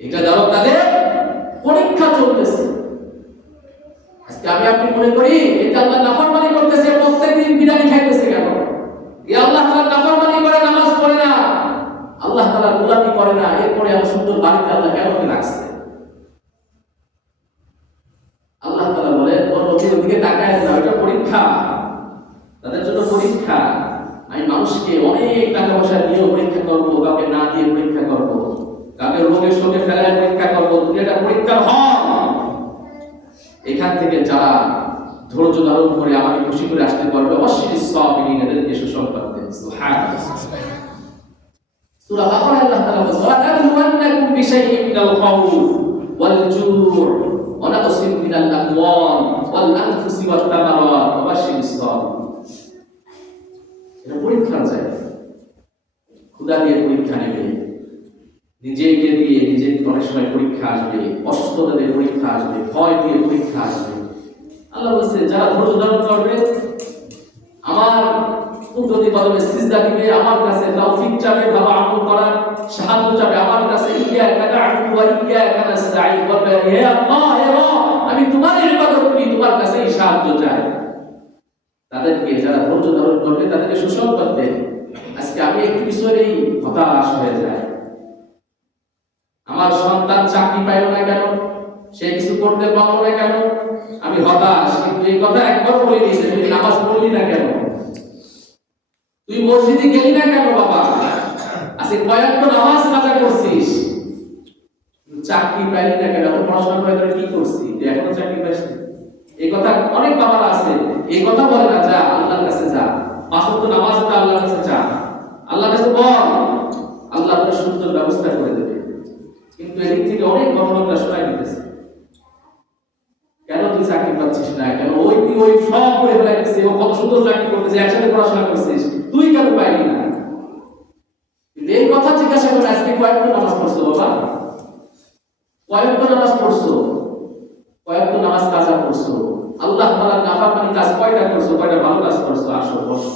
এটা দ্বারা তাদের পরীক্ষা চলতেছে। আজকে আমি আপনি মনে করি, এটা আল্লাহ নাফরমানি করতেছে, প্রত্যেকদিন বিরিয়ানি খাইতেছে কেন? এই আল্লাহ তাআলা নাফরমানি করে, নামাজ পড়ে না। আল্লাহ তাআলা গোলামি করে না, এরপরে এত সুন্দর বাড়িতে আল্লাহ কেন ওকে রাখছে আল্লাহ তাআলা বলেন ওর নবীর দিকে তাকায় না ওটা পরীক্ষা তাদের জন্য পরীক্ষা আমি মানুষকে অনেক টাকা পয়সা দিয়ে পরীক্ষা করব কাউকে না দিয়ে পরীক্ষা করব কাউকে রোগের সঙ্গে ফেলায় পরীক্ষা করব এটা পরীক্ষার হল এখান থেকে যারা ধৈর্য ধারণ করে আমাকে খুশি করে আসতে পারবে অবশ্যই সব এদেরকে সুসংবাদ বাকারা আল্লাহ তাআলা বলেন ওয়া বিশাইইন মিনাল ওয়াল জুর ওয়া মিনাল আমওয়াল ওয়াল আনফুসি ওয়াত তামারাত এটা দিয়ে পরীক্ষা নেবে নিজেকে দিয়ে নিজের অনেক সময় পরীক্ষা আসবে অসুস্থতা দিয়ে পরীক্ষা আসবে, ভয় দিয়ে পরীক্ষা আসবে। আল্লাহ বলছে, যারা ধৈর্য ধারণ করবে, আমার কদমে সিজদা দিবে, আমার কাছে তৌফিক চাবে, বাবা আমল করার সাহায্য চাবে, আমার কাছে ইয়া ওয়া ইয়া নাস্তাঈন। বলবে, হে আল্লাহ, হে আমি তোমার ইবাদত করি, তোমার কাছেই সাহায্য চাই। তাদেরকে যারা ধৈর্য ধারণ করবে, তাদেরকে সুসংবাদ দেন। আজকে আমি একটু বিষয়েই হতাশ হয়ে যায় আমার সন্তান চাকরি পাইল না কেন? সে কিছু করতে পারল না কেন? আমি হতাশ, কিন্তু এই কথা একবার বলে দিয়েছে তুই নামাজ পড়লি না কেন? তুই মসজিদে গেলি না কেন, বাবা? আজকে কয়েকটা নামাজ কাজা করছিস। চাকরি পাইলি না কেন? এত পড়াশোনা করে কি করছিস? তুই এখনও চাকরি পাইস? এই কথা অনেক বাবারা আছে। এই কথা বলে না, যা, আল্লাহর কাছে যা। পাঁচ ওয়াক্ত নামাজ আল্লাহর কাছে যা। আল্লাহর কাছে বল। আল্লাহ তোর সুন্দর ব্যবস্থা করে দেবে। কিন্তু এদিক থেকে অনেক ঘটনা শোনাই দিতেছে। কেন তুই চাকরি পাচ্ছিস না? কেন ওই তুই ওই সব করে ফেলাইতেছে ও কত সুন্দর চাকরি করতেছে একসাথে পড়াশোনা করছিস, তুই কেন পাইলি না? কিন্তু এই কথা জিজ্ঞাসা করে আজকে কয়েকটা নামাজ পড়ছো বাবা? কয়েকটা নামাজ পড়ছো? কয়েকটা নামাজ কাজা করছ আল্লাহ তাআলা নাফরমানি কাজ কয়টা করছ? কয়টা ভালো কাজ করছ? আসো, বসো।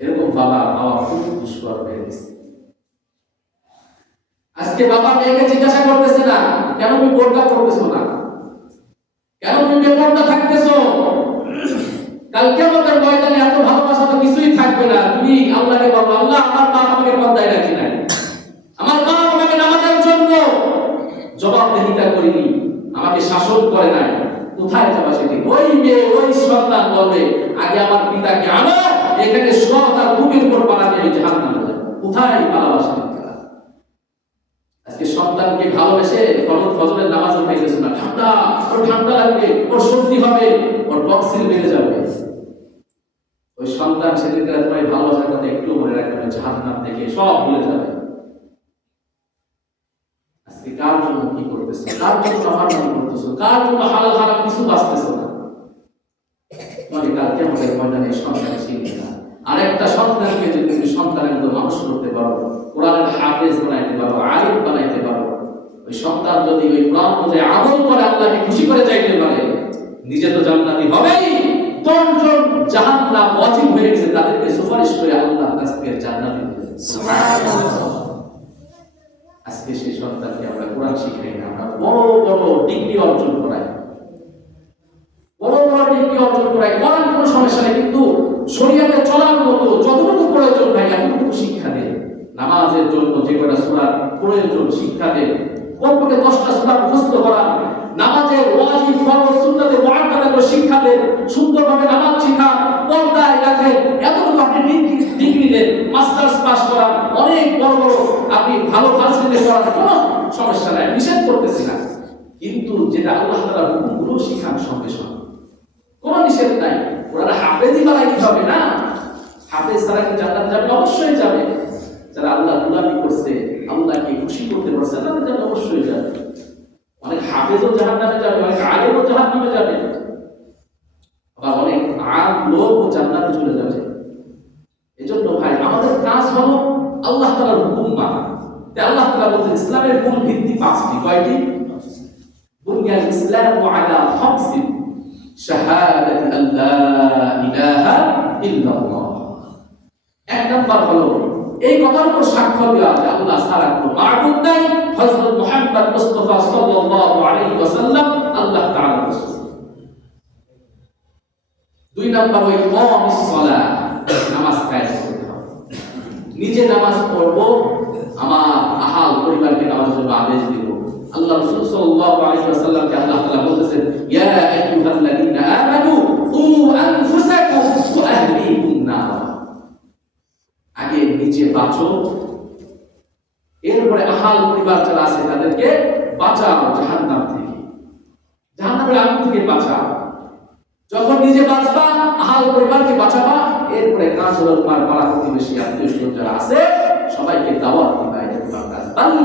এরকম বাবা বাবা খুব দুষ্কর হয়ে গেছে। আজকে বাবা মেয়েকে জিজ্ঞাসা করতেছে না, কেন তুমি বোরকা পড়তেছো না? কেন তুমি বেপরদা থাকতেছো? কালকে আমাদের ময়দানে এত ভালোবাসা তো কিছুই থাকবে না। তুমি আল্লাহকে বলো, আল্লাহ আমার মা আমাকে পর্দায় রাখি নাই। আমার মা আমাকে নামাজের জন্য জবাবদিহিতা করিনি, আমাকে শাসন করে নাই। কোথায় যাবা সেটি? ওই মেয়ে, ওই সন্তান বলবে, আগে আমার পিতাকে আনো, এখানে সব তার বুকের উপর পাড়া দিয়ে আমি জাহান্নামে কোথায় ভালোবাসা? দিতে আজকে সন্তানকে ভালোবেসে ফজর ফজরের নামাজ না। ঠান্ডা, ওর ঠান্ডা লাগবে, ওর সর্দি হবে, ওর বেড়ে যাবে। ওই সন্তান সেদিনকে তোমার ভালোবাসার কথা একটু মনে রাখবে জাহান্নাম থেকে সব ভুলে যাবে। আজকে কার জন্য কি করতেছো? কার জন্য কার জন্য হালাল, হারাম কিছু বাঁচতেছো না? মানে কালকে আমাদের ময়দানে সন্তান আরেকটা সন্তানকে যদি তুমি সন্তানের মতো মানুষ করতে পারো কোরআনের হাফেজ বানাইতে পারো আলিম বানাইতে পারো ওই সন্তান যদি ওই কোরআন অনুযায়ী আমল করে আল্লাহকে খুশি করে যাইতে পারে নিজে তো জান্নাতি হবেই। দশজন জাহান্নাম ওয়াজিব হয়ে গেছে তাদেরকে সুপারিশ করে আল্লাহর কাছ থেকে জান্নাতি আজকে সেই সন্তানকে আমরা কোরআন শিখাই না আমরা বড় বড় ডিগ্রি অর্জন করাই। বড় বড় ডিগ্রি অর্জন করাই করার কোনো সমস্যা নেই কিন্তু শরীয়তে চলার মতো যতটুকু প্রয়োজন ভাই এতটুকু শিক্ষা দেন নামাজের জন্য যে কটা সূরার প্রয়োজন শিক্ষা দেন কমপক্ষে দশটা সূরা মুখস্থ করা, নামাজের ওয়াজিব, ফরজ সুন্নাতে শিক্ষা দেন সুন্দরভাবে নামাজ শিখা, পর্দায় রাখেন এতটুকু আপনি ডিগ্রি দেন মাস্টার্স পাস করা, অনেক বড় বড় আপনি ভালো ভার্সিটিতে কোনো সমস্যা নাই, নিষেধ করতেছি না। কিন্তু যেটা আল্লাহ তাআলা হুকুমগুলো শিখান সঙ্গে সঙ্গে কোনো নিষেধ নাই। ওরা হাফেজি বানাইতে হবে না? হাফেজ ছাড়া কি জান্নাত যাবে? অবশ্যই যাবে। যারা আল্লাহ গুলামি করছে, আল্লাহকে খুশি করতে পারছে, তাদের জন্য অবশ্যই যাবে। অনেক হাফেজও জাহান্নামে যাবে, অনেক আলেমও জাহান্নামে যাবে। আবার অনেক আম লোকও জান্নাতে চলে যাবে। এজন্য ভাই, আমাদের কাজ হলো আল্লাহ তাআলার হুকুম মানা। আল্লাহ তাআলা বলছেন, ইসলামের মূল ভিত্তি পাঁচটি। কয়টি? বুনিয়াল ইসলামু আলা খামসিন শাহাদাত আল্লা ইলাহা ইল্লাল্লাহ। এক নাম্বার হলো এই কথার উপর সাক্ষ্য দেওয়া যে আল্লাহ সারা কোনো মাহবুব নাই। হযরত মুহাম্মদ মুস্তাফা সাল্লাল্লাহু আলাইহি ওয়াসাল্লাম, আল্লাহ তাআলা রাসূল। দুই নাম্বার ওই কম সালাত, নামাজ কায়েম করতে হবে। নিজে নামাজ পড়ব আমার আহাল পরিবারকে নামাজের জন্য আদেশ দিব আল্লাহ রাসূল সাল্লাল্লাহু আলাইহি ওয়াসাল্লামকে আল্লাহ তাআলা বলতেছেন ইয়া আইয়ুহাল্লাযীনা আমানু কু আনফুসাকুম ওয়া আহলিকুম নার আগে নিজে বাঁচো এরপরে আহাল পরিবার যারা আছে তাদেরকে বাঁচাও জাহান্নাম থেকে জাহান্নামের আগুন থেকে বাঁচাও যখন নিজে বাঁচবা আহাল পরিবারকে বাঁচাবা এরপরে কাজ হলো তোমার পাড়া প্রতিবেশী আত্মীয় স্বজন যারা আছে সবাইকে দাওয়াত দিবা এটা তোমার কাজ বাল্লি বাল্লি আন্নি ওয়ালাউ আলিয়া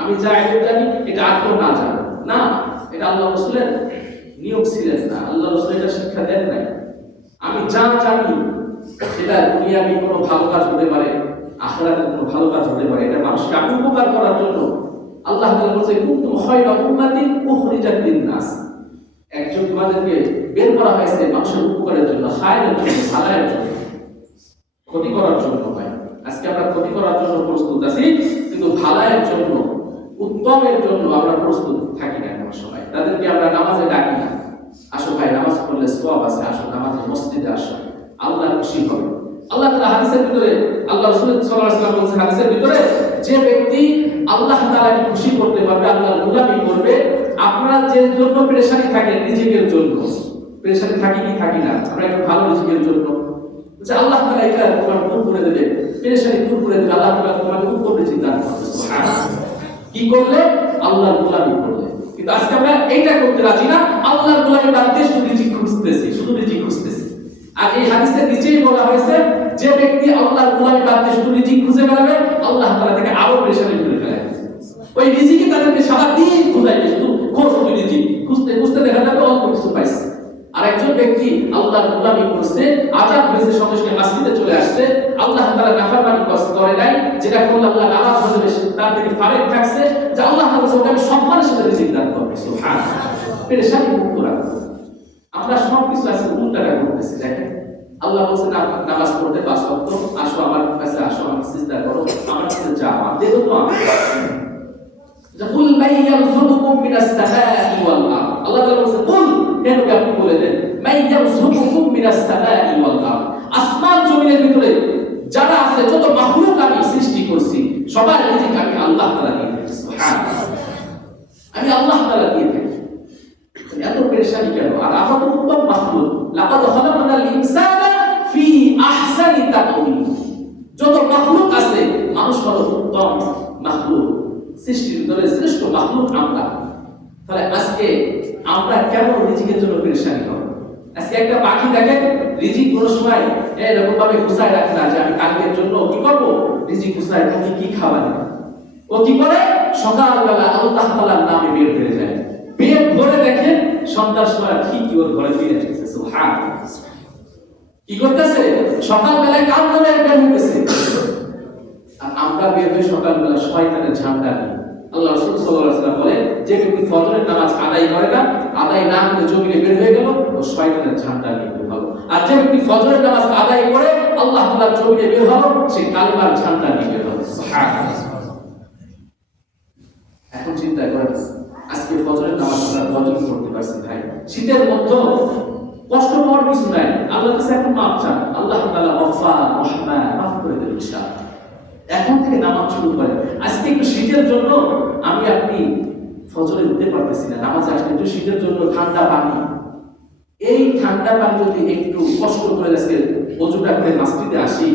আমি যা এটা জানি, এটা আর না জানে। না, এটা আল্লাহ রসুলের নিয়ম ছিলেন না। আল্লাহ রসুল এটা শিক্ষা দেন নাই। আমি যা জানি, সেটা দুনিয়াবি কোনো ভালো কাজ হতে পারে, আখেরাতে কোনো ভালো কাজ হতে পারে। এটা মানুষকে আমি উপকার করার জন্য। আল্লাহ তাআলা বলছে, কুনতুম খায়রা উম্মাতিন উখরিজাত লিন-নাস। একজন তোমাদেরকে বের করা হয়েছে মানুষের উপকারের জন্য, খায়ের জন্য ভালায়ের জন্য, ক্ষতি করার জন্য হয়। আজকে আমরা ক্ষতি করার জন্য প্রস্তুত আছি, কিন্তু ভালায়ের জন্য উত্তমের জন্য আমরা প্রস্তুত থাকি না কোনো সময়। তাদেরকে আমরা নামাজে ডাকি না। আসো ভাই, নামাজ পড়লে সওয়াব আছে, আসো নামাজে মসজিদে আসো। আল্লাহ খুশি হবে। আল্লাহ তাআলা হাদিসের ভিতরে, আল্লাহ রাসূল ওয়াসাল্লাম বলেছেন হাদিসের ভিতরে, যে ব্যক্তি আল্লাহ তাআলাকে খুশি করতে পারবে, আল্লাহর গোলামি করবে, আপনারা যে জন্য পেরেশানি থাকেন রিজিকের জন্য। থাকি কি থাকি না? আমরা ভালো রিজিকের জন্য। যে আল্লাহ তাআলা এটা তোমার দূর করে দেবে। দূর করে দেবে। আল্লাহ তাআলা তোমাকে রিজিক দান করবে। কি করলে? আল্লাহর গোলামি করলে। কিন্তু আজকে আমরা এইটা করতে রাজি না। আল্লাহর গোলামি বাদ দিয়ে শুধু রিজিক খুঁজতেছি, শুধু রিজিক খুঁজতেছি। আর এই হাদিসের নিচেই বলা হয়েছে, যে ব্যক্তি আল্লাহর গোলামি বাদ দিয়ে শুধু রিজিক খুঁজে বেড়াবে, আল্লাহ তারা থেকে আরও পেরেশানি করে ফেলে। ওই নিজেকে তাদেরকে সারা দিন খুঁজাইবে শুধু, খোঁজ রিজিক খুঁজতে খুঁজতে দেখা যাবে অল্প কিছু পাইছে আর একজন ব্যক্তি আল্লাহর গোলামি করছে, আজাদ হয়েছে সঙ্গে সঙ্গে চলে আসছে, আল্লাহ তাআলা নাফরমানি করে নাই, যেটা করলে আল্লাহ নারাজ হয়ে তার থেকে ফারেক থাকছে, যে আল্লাহ তাআলা ওকে আমি সম্মানের সাথে দান করবে। পেরেশানি মুক্ত আমরা সব কিছু আজকে উল্টাটা দেখেন। আল্লাহ বলছে, না, নামাজ পড়তে আসো আমার কাছে, আসো, আমার সিজদা করো, আমার কাছে আর দেখো তো আমি আল্লাহ বলেছে কুল কেন আপনি বলে দেন মান ইয়ারযুকুকুম মিনাস সামাই ওয়াল আরদ আসমান জমিনের ভিতরে যারা আছে, যত মাখলুক আমি সৃষ্টি করছি, সবার রিজিক আমি আল্লাহ তাআলা দিয়ে থাকি আমি আল্লাহ তাআলা দিয়ে থাকি। এত পেরেশানি কেন? আর আমরা উত্তম মাখলুক, লাকাদ খালাকনাল ইনসানা ফি আহসানি তাকওয়িম যত মাখলুক আছে, মানুষ হলো উত্তম মাখলুক। সৃষ্টির ভিতরে শ্রেষ্ঠ মাখলুক আমরা। তাহলে আজকে আমরা কেমন রিজিকের জন্য পেরেশানি হব আজকে একটা পাখি দেখেন রিজিক কোনো সময় এরকম ভাবে গুছায় রাখে না যে আমি কালকের জন্য কি করব? রিজিক গুছায় থাকি কি খাওয়াবে ও কি করে? সকালবেলা আল্লাহ তাআলার নামে বের হয়ে যায়। পেট ভরে দেখে সন্ধ্যার সময় ঠিকই ওর ঘরে ফিরে এসেছে সুবহানাল্লাহ। কি করতেছে? সকালবেলায় কাল ধরে বের হইতেছে। আর আমরা বের হয়ে সকালবেলা শয়তানের ঝান্ডা নিয়ে আল্লাহ রাসূল সাল্লাল্লাহু আলাইহি ওয়াসাল্লাম বলে যে ব্যক্তি ফজরের নামাজ আদায় করে না, আদায় না করে জমিনে বের হয়ে গেল ও শয়তানের ঝান্ডা নিয়ে বের হলো। আর যে ব্যক্তি ফজরের নামাজ আদায় করে, আল্লাহ তাআলার জমিনে বের হলো, সে কালিমার ঝান্ডা নিয়ে বের হলো। এখন চিন্তা করেন, আজকে ফজরের নামাজ আমরা বজন করতে পারছি ভাই? শীতের মধ্যে কষ্ট পাওয়ার কিছু নাই। আল্লাহ কাছে এখন মাপ চান। আল্লাহ তাআলা ওয়াফা রহমান, মাফ করে দেবেন ইনশাআল্লাহ। এখন থেকে নামাজ শুরু করেন। আজকে একটু শীতের জন্য আমি, আপনি ফজরে উঠতে পারতেছি না, নামাজে আসলে একটু শীতের জন্য ঠান্ডা পানি। এই ঠান্ডা পানি যদি একটু কষ্ট করে আজকে অজুটা করে মাসজিদে আসি,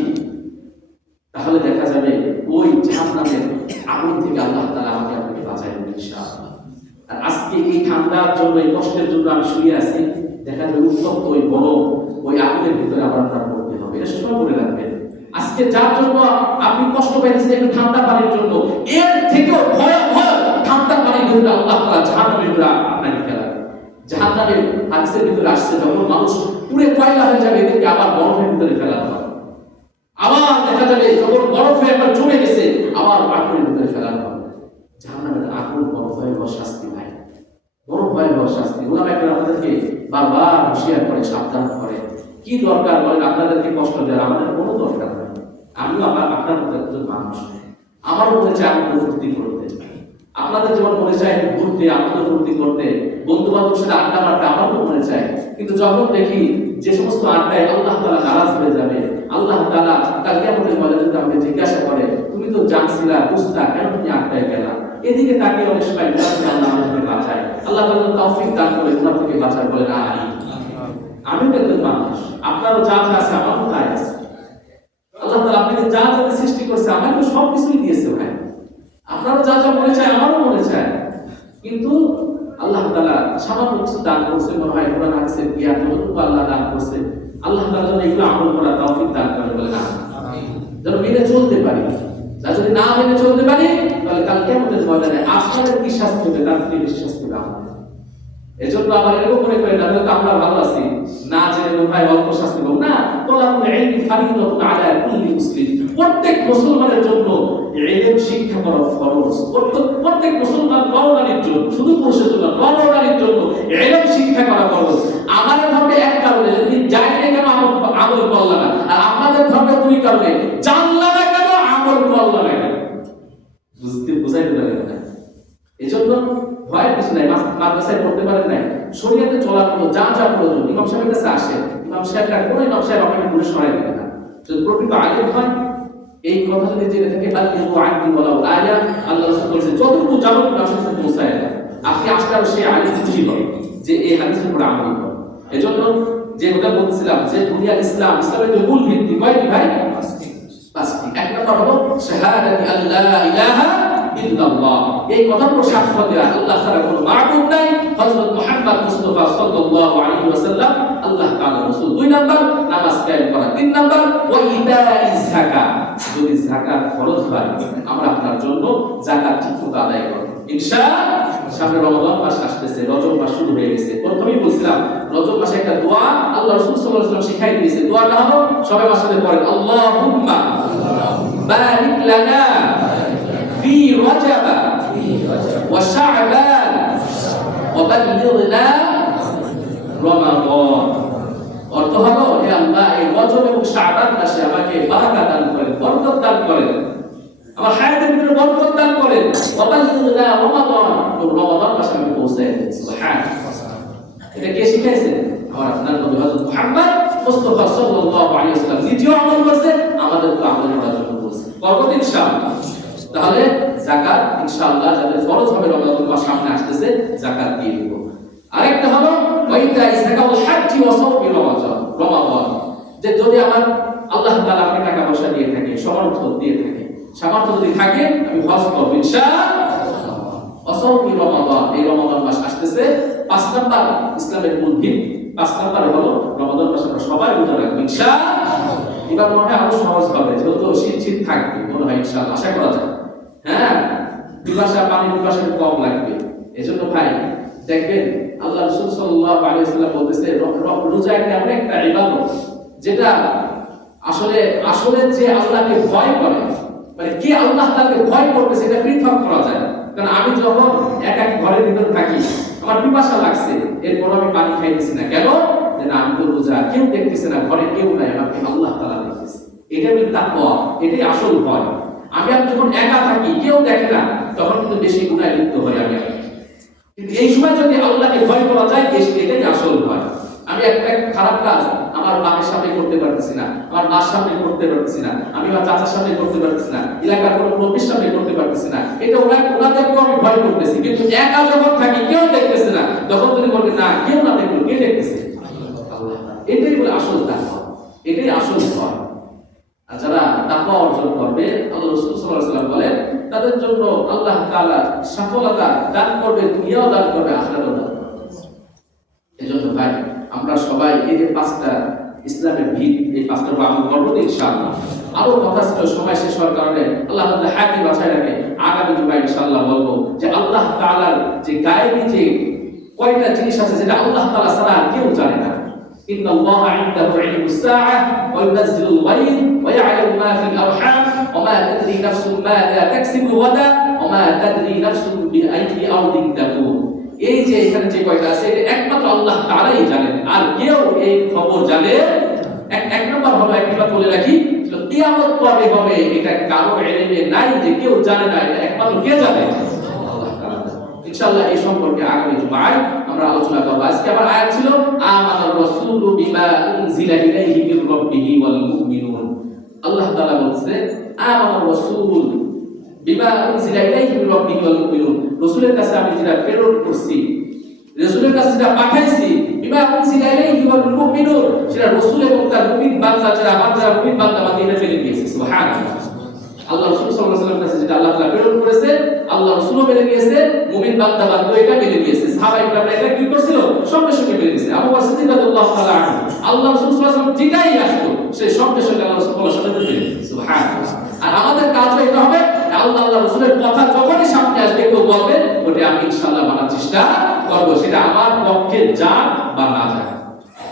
তাহলে দেখা যাবে ওই জাহান্নামের আগুন থেকে আল্লাহ তাআলা আমাকে আপনাকে বাঁচাই ইনশাআল্লাহ। আর আজকে এই ঠান্ডার জন্য, এই কষ্টের জন্য আমি শুয়ে আছি, দেখা যাবে উত্তপ্ত ওই গরম, ওই আগুনের ভিতরে আবার আপনার পড়তে হবে। এটা সময় করে রাখবেন। আজকে যার জন্য আপনি কষ্ট পাইতেছেন একটু ঠান্ডা পানির জন্য আল্লাহ তাআলা জাহান্নামের ভিতরে আপনাকে ফেলাবে জাহান্নামের হাদিসের ভিতরে আসছে, যখন মানুষ পুড়ে কয়লা হয়ে যাবে, এদেরকে আবার বরফের ভিতরে ফেলানো হবে। আবার দেখা যাবে, যখন বরফে একবার জমে গেছে, আবার আগুনের ভিতরে ফেলানো হবে। জাহান্নামের আগুন বড় ভয়াবহ শাস্তি ভাই বড় ভয়াবহ শাস্তি। ওনারা একবার আমাদেরকে বারবার হুঁশিয়ার করে, সাবধান করে। কি দরকার বলেন? আপনাদেরকে কষ্ট দেওয়ার আমাদের কোনো দরকার নেই। আমিও আমার আপনার মতো একজন মানুষ। আমারও মনে চায় আমি ফুর্তি করতে আপনাদের যেমন মনে চায় ঘুরতে আনন্দ ফুর্তি করতে বন্ধু বান্ধবের সাথে আড্ডা মারতে আমারও মনে চায়। কিন্তু যখন দেখি যে সমস্ত আড্ডায় আল্লাহ তালা নারাজ হয়ে যাবে, আল্লাহ তালা কেমন বলে যদি আমাকে জিজ্ঞাসা করে, তুমি তো জানছিলা, বুঝতা, কেন তুমি আড্ডায় গেলা? এদিকে তাকে অনেক সময় থেকে আল্লাহ আমাদেরকে বাঁচায়। আল্লাহ তাআলা তৌফিক দান করে গুনাহ থেকে বাঁচায় বলে না আমি তো একজন মানুষ। আপনারও যা যা আছে আমারও তাই আছে? আল্লাহ তাআলা আপনাকে যা যা সৃষ্টি করছে আমাকে সব কিছুই দিয়েছে ভাই। আপনারও যা যা মনে চায় আমারও মনে চায়। কিন্তু আল্লাহ তাআলা সামান্য কিছু দান করছে মনে হয় কোরআন হাদিসের জ্ঞান যতটুকু আল্লাহ দান করছে আল্লাহ তাআলা যেন এগুলো আমল করা তৌফিক দান করে বলে না। যেন মেনে চলতে পারি। আর যদি না মেনে চলতে পারি তাহলে কাল কেমন ময়দানে আসমানের কি শাস্তি হবে তার থেকে বেশি শাস্তি হবে এজন্য আবার এরকম মনে না আমরা ভালো আছি। না জেনে ভাই অল্প শাস্তি পাবো। না তোলাবুল ইলমি ফারিদাতুন আলা কুল্লি মুসলিম। প্রত্যেক মুসলমানের জন্য ইলম শিক্ষা করা ফরজ। প্রত্যেক মুসলমান নরনারীর জন্য, শুধু পুরুষের জন্য নরনারীর জন্য ইলম শিক্ষা করা ফরজ। আমাদের ধর্মে এক কারণে, যদি জানলে কেন আমল করলা না? আর আপনাদের ধর্মে দুই কারণে, জানলা না কেন আমল করলা না বুঝতে বুঝাইতে না। এজন্য ভয়ের কিছু নাই মাদ্রাসায় পড়তে পারেন নাই। শরীয়তে চলার যা যা প্রয়োজন, ইমাম সাহেবের কাছে আসে। ইমাম সাহেবরা কোনো ইমাম সাহেব আপনাকে দূরে সরাই দেবে না। যদি প্রকৃত আলিম হয় এই কথা যদি জেনে থাকে আল্লাহু আইনি বলা আয়া আল্লাহ রাসূল বলেছেন, যতটুকু যাবত কাছে পৌঁছায় না। আপনি আসলে সেই আলিম খুশি হবে যে এই হাদিসের উপর আমল করে এজন্য যে ওটা বলছিলাম যে দুনিয়া ইসলাম, ইসলামের যে মূল ভিত্তি কয়টি ভাই? পাঁচটি। এক নম্বর হলো, শাহাদাতি আল্লাহ ইলাহা ইল্লাল্লাহ। এই কথার সাক্ষ্য দেওয়া আল্লাহ ছাড়া কোনো মাবুদ নাই। হযরত মুহাম্মদ মুস্তাফা সাল্লাল্লাহু আলাইহি ওয়াসাল্লাম, আল্লাহ তাআলা রাসূল দুই নাম্বার, নামাজ কায়েম করা তিন নাম্বার ওয়া ইতাইজ যাকাত। যদি যাকাত ফরজ হয়, আমরা আপনার জন্য যাকাত ঠিকমতো আদায় করব। ইনশাআল্লাহ সামনে রমাদান মাস আসতেছে, রজব মাস শুরু হয়ে গেছে। প্রথমেই বলছিলাম, রজব মাসে একটা দোয়া আল্লাহ রাসূল সাল্লাল্লাহু আলাইহি ওয়াসাল্লাম শিখাই দিয়েছে। দোয়াটা হলো, সবাই সাথে পড়েন, আল্লাহুম্মা বারিক লানা في رجب وشعبان وبلغنا রমাদান অর্থ হলো হে আল্লাহ এই রজব এবং শাবান মাসে আমাকে বারাকা দান করেন বরকত দান করেন আমার হায়াতের ভিতরে বরকত দান করেন ওয়াবাল্লিগনা রমাদান এবং রমাদান মাসে আমি পৌঁছে দেন সুবহানাল্লাহ এটা কে শিখাইছে আমার আপনার নবী হযরত মুহাম্মদ মুস্তাফা সাল্লাল্লাহু আলাইহি ওয়াসাল্লাম নিজেও আমল করছে আমাদেরকে আমল করার জন্য বলছে বরকত ইনশাআল্লাহ তাহলে যাকাত ইনশাআল্লাহ যাদের ফরজ হবে রমাদান মাস সামনে আসতেছে, যাকাত দিয়ে দিব। আরেকটা হলো, ওয়াইদা ইসহাকাল হাজ্জি ওয়া সাওমি রমাদান রমাদান। যে যদি আমার আল্লাহ তাআলা আমাকে টাকা পয়সা দিয়ে থাকে সামর্থ্য দিয়ে থাকে, সামর্থ্য যদি থাকে, আমি হজ করব ইনশাআল্লাহ। অসৌমি রমাদান, এই রমাদান মাস আসতেছে। পাঁচ নাম্বার ইসলামের মূল ভিত্তি পাঁচ নাম্বার হলো রমাদান মাস আমরা সবাই রোজা রাখব ইনশাআল্লাহ। এবার মনে হয় আরও সহজ হবে, যেহেতু শীত শীত থাকবে, মনে হয় ইনশাআল্লাহ, আশা করা যায়। হ্যাঁ? পিপাসা পানি পিপাসা কম লাগবে। এজন্য ভাই, দেখবেন আল্লাহ রাসূল সাল্লাল্লাহু আলাইহি ওয়াসাল্লাম বলতেছে রোজা একটা এমন একটা ইবাদত যেটা আসলে আসলে যে আল্লাহকে ভয় করে মানে কে আল্লাহ তাকে ভয় করবে সেটা পৃথক করা যায় কারণ আমি যখন এক এক ঘরের ভিতর থাকি, আমার পিপাসা লাগছে, এরপর আমি পানি খাইতেছি না। কেন? যে না, আমি তো রোজা, কেউ দেখতেছে না, ঘরে কেউ নাই, আমাকে আল্লাহ তাআলা দেখতেছে। এটা কিন্তু তাকওয়া, এটাই আসল ভয়। আমি আমি যখন একা থাকি, কেউ দেখে না, তখন কিন্তু বেশি গুনায় লিপ্ত হই আমি কিন্তু এই সময় যদি আল্লাহকে ভয় করা যায় এটাই আসল ভয়। আমি একটা খারাপ কাজ আমার বাপের সামনে করতে পারতেছি না, আমার মার সামনে করতে পারতেছি না, আমি আমার চাচার সামনে করতে পারতেছি না, এলাকার কোনো মুরব্বীর সামনে করতে পারতেছি না, এটা ওরা, ওনাদেরকেও আমি ভয় করতেছি। কিন্তু একা যখন থাকি, কেউ দেখতেছে না, তখন যদি বলবে না, কেউ না দেখল কে দেখতেছে? এটাই বলে আসল তাকওয়া এটাই আসল ভয়। আর যারা তাকওয়া অর্জন করবে, আল্লাহ রাসূল সাল্লাল্লাহু বলেন, তাদের জন্য আল্লাহ তাআলা সফলতা দান করবে, দুনিয়াও দান করবে, আখিরাতও দান এজন্য ভাই, আমরা সবাই এই যে পাঁচটা ইসলামের ভিত, এই পাঁচটা ইনশাআল্লাহ। আরও কথা ছিল, সময় শেষ হওয়ার কারণে আল্লাহ তাআলা হাকি রাখে। আগামী ইনশাআল্লাহ বলব যে আল্লাহ তাআলার যে যে কয়টা জিনিস আছে যেটা আল্লাহ তাআলা ছাড়া কেউ জানে না। إن الله عنده علم الساعة وينزل الغيث ويعلم ما في الأرحام وما تدري نفس ماذا تكسب غدا وما تدري نفس بأي أرض تموت এই যে এখানে যে কয়টা আছে এটা একমাত্র আল্লাহ তাআলাই জানেন আর কেউ এই খবর জানে এক এক নম্বর হলো এক নম্বর বলে রাখি কিয়ামত কবে হবে এটা কারো এলেমে নাই যে কেউ জানে না এটা একমাত্র কে জানে আল্লাহ তাআলা ইনশাআল্লাহ এই সম্পর্কে আগামী জুমায় আমরা আলোচনা করব। আজকে আমার আয়াত ছিল আমানার রাসূলু বিমা উনজিলা ইলাইহি মির রাব্বিহি ওয়াল মুমিনুন। আল্লাহ তাআলা বলছে আমানার রাসূল বিমা উনজিলা ইলাইহি মির রাব্বিহি ওয়াল মুমিনুন। রাসূলের কাছে আমি যেটা প্রেরণ করছি, রাসূলের কাছে যেটা পাঠাইছি, বিমা উনজিলা ইলাইহি ওয়াল মুমিনুন, সেটা রাসূল এবং তার মুমিন বান্দা, যারা আমার যারা মুমিন বান্দা বান্দা ফেলে দিয়েছে। সুবহানাল্লাহ। আল্লাহ রাসূল সাল্লাল্লাহু আলাইহি ওয়াসাল্লামের কাছে যেটা আল্লাহ তাআলা প্রেরণ করেছে আল্লাহ রাসূলও মেনে নিয়েছে, মুমিন বান্দা বান্দা এটা মেনে নিয়েছে। সাহাবায়ে কেরাম এটা কি করছিল? সঙ্গে সঙ্গে মেনে নিয়েছে। আবু সিদ্দিক রাদিয়াল্লাহু তাআলা আনহু, আল্লাহ রাসূল সাল্লাল্লাহু আলাইহি যেটাই আসতো সেই সঙ্গে সঙ্গে আল্লাহ রাসূল সাল্লাল্লাহু আলাইহি সুবহানাল্লাহ। আর আমাদের কাজ এটা হবে, আল্লাহ আল্লাহ রাসূলের কথা যখনই সামনে আসবে, কেউ বলবে ওটা আমি ইনশাআল্লাহ মানার চেষ্টা করব। সেটা আমার পক্ষে যাক বা না যাক।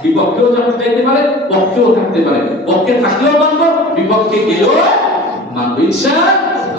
বিপক্ষেও থাকতে পারে, পক্ষেও থাকতে পারে। পক্ষে থাকলেও মানবো, বিপক্ষে গেলেও মানবো। ইনশাআল্লাহ